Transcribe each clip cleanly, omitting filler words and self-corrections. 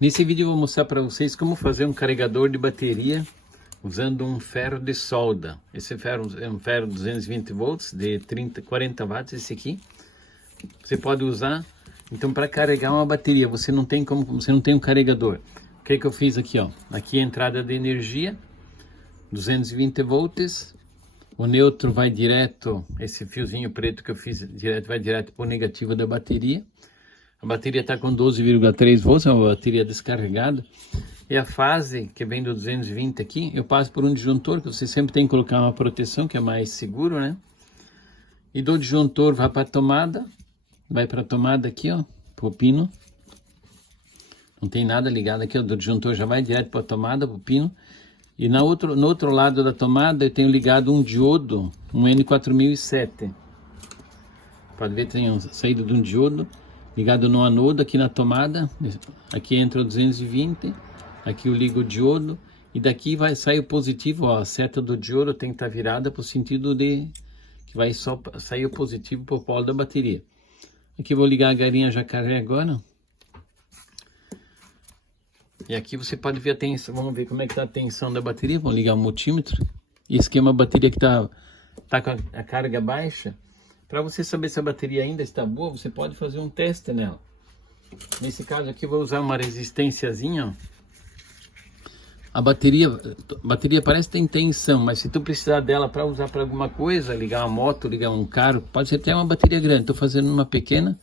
Nesse vídeo eu vou mostrar para vocês como fazer um carregador de bateria usando um ferro de solda. Esse ferro é um ferro 220 volts de 40 watts, esse aqui. Você pode usar então para carregar uma bateria. Você não tem um carregador. O que eu fiz aqui, ó? Aqui é a entrada de energia 220 volts. O neutro vai direto, esse fiozinho preto que eu fiz vai direto para o negativo da bateria. A bateria está com 12,3 volts, é uma bateria descarregada. E a fase que vem do 220 aqui, eu passo por um disjuntor, que você sempre tem que colocar uma proteção, que é mais seguro, né? E do disjuntor vai para a tomada, vai para a tomada aqui, ó, para o pino. Não tem nada ligado aqui, ó, do disjuntor já vai direto para a tomada, para o pino. E no outro lado da tomada eu tenho ligado um diodo, um N4007. Pode ver, tem saída de um diodo ligado no anodo aqui na tomada. Aqui entra o 220, aqui eu ligo o diodo e daqui vai sair o positivo, ó, a seta do diodo tem que estar virada para o sentido de que vai só sair o positivo para o polo da bateria. Aqui eu vou ligar a galinha jacaré agora. E aqui você pode ver a tensão, vamos ver como é que está a tensão da bateria. Vamos ligar o multímetro. Esse aqui é uma bateria que tá com a carga baixa. Para você saber se a bateria ainda está boa, você pode fazer um teste nela. Nesse caso aqui eu vou usar uma resistênciazinha, ó. A bateria parece que tem tensão, mas se tu precisar dela para usar para alguma coisa, ligar uma moto, ligar um carro, pode ser até uma bateria grande. Estou fazendo uma pequena.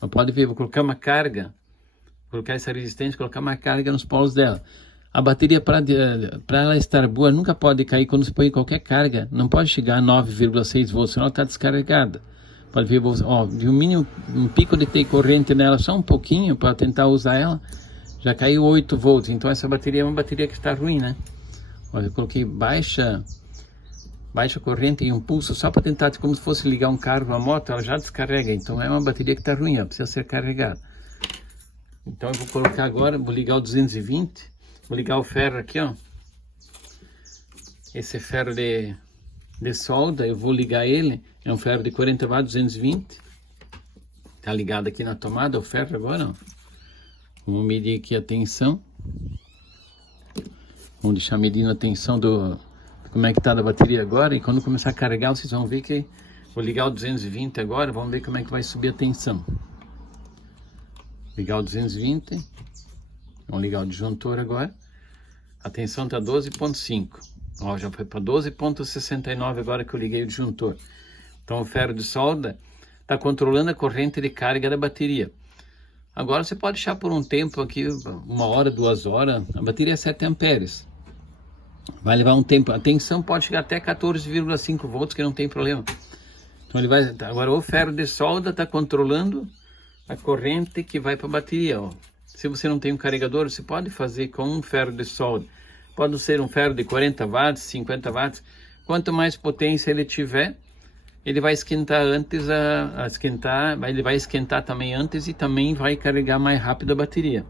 Mas pode ver, vou colocar uma carga. Colocar essa resistência, colocar uma carga nos polos dela. A bateria, para ela estar boa, nunca pode cair quando se põe qualquer carga. Não pode chegar a 9,6 volts, senão ela está descarregada. Pode ver, ó, de um mínimo, um pico de ter corrente nela, só um pouquinho, para tentar usar ela, já caiu 8 volts. Então essa bateria é uma bateria que está ruim, né? Olha, eu coloquei baixa corrente e impulso, só para tentar, como se fosse ligar um carro, uma moto, ela já descarrega. Então é uma bateria que está ruim, ó, precisa ser carregada. Então eu vou colocar agora, vou ligar o 220, vou ligar o ferro aqui, ó. Esse é ferro de solda, eu vou ligar ele, é um ferro de 40 watts, 220. Tá ligado aqui na tomada, o ferro agora, ó. Vamos medir aqui a tensão. Vamos deixar medindo a tensão como é que tá da bateria agora. E quando começar a carregar, vocês vão ver que vou ligar o 220 agora, vamos ver como é que vai subir a tensão. Ligar o 220, vamos ligar o disjuntor agora, a tensão está 12,5, ó, já foi para 12,69 agora que eu liguei o disjuntor. Então o ferro de solda está controlando a corrente de carga da bateria. Agora você pode deixar por um tempo aqui, 1 hora, 2 horas, a bateria é 7 amperes. Vai levar um tempo, a tensão pode chegar até 14,5 volts, que não tem problema. Então ele vai, agora o ferro de solda está controlando a corrente que vai para a bateria, ó. Se você não tem um carregador, você pode fazer com um ferro de solda. Pode ser um ferro de 40 watts, 50 watts. Quanto mais potência ele tiver, ele vai esquentar antes ele vai esquentar também antes e também vai carregar mais rápido a bateria.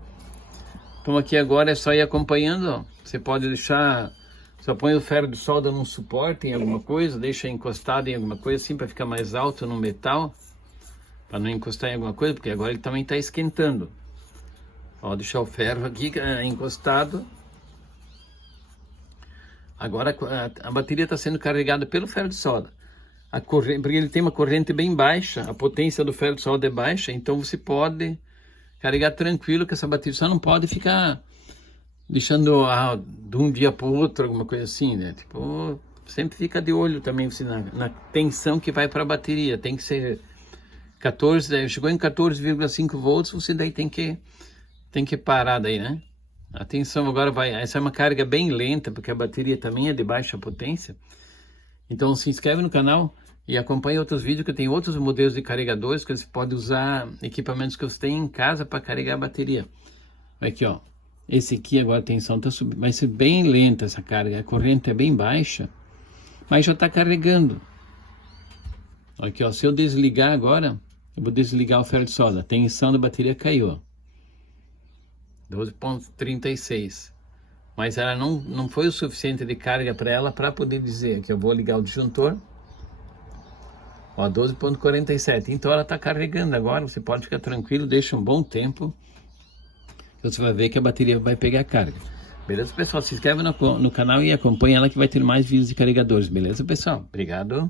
Então aqui agora é só ir acompanhando, ó. Você pode deixar, só põe o ferro de solda num suporte em alguma coisa, deixa encostado em alguma coisa assim para ficar mais alto no metal. Para não encostar em alguma coisa, porque agora ele também está esquentando. Ó, deixar o ferro aqui encostado. Agora a bateria está sendo carregada pelo ferro de solda. A corrente, porque ele tem uma corrente bem baixa, a potência do ferro de solda é baixa, então você pode carregar tranquilo com essa bateria. Só não pode ficar deixando de um dia para o outro, alguma coisa assim, né? Tipo, sempre fica de olho também você, na tensão que vai para a bateria. Tem que ser 14, chegou em 14,5 volts, você daí tem que parar daí, né? A tensão agora vai, essa é uma carga bem lenta, porque a bateria também é de baixa potência. Então se inscreve no canal e acompanhe outros vídeos, que eu tenho outros modelos de carregadores, que você pode usar equipamentos que você tem em casa para carregar a bateria. Aqui, ó, esse aqui agora a tensão está subindo, vai ser bem lenta essa carga, a corrente é bem baixa, mas já está carregando. Aqui, ó, se eu desligar agora, eu vou desligar o ferro de solda. A tensão da bateria caiu, ó. 12,36. Mas ela não foi o suficiente de carga para ela para poder dizer que eu vou ligar o disjuntor. Ó, 12,47. Então ela está carregando agora. Você pode ficar tranquilo, deixa um bom tempo. Então você vai ver que a bateria vai pegar carga. Beleza, pessoal? Se inscreve no canal e acompanha lá que vai ter mais vídeos de carregadores. Beleza, pessoal? Obrigado.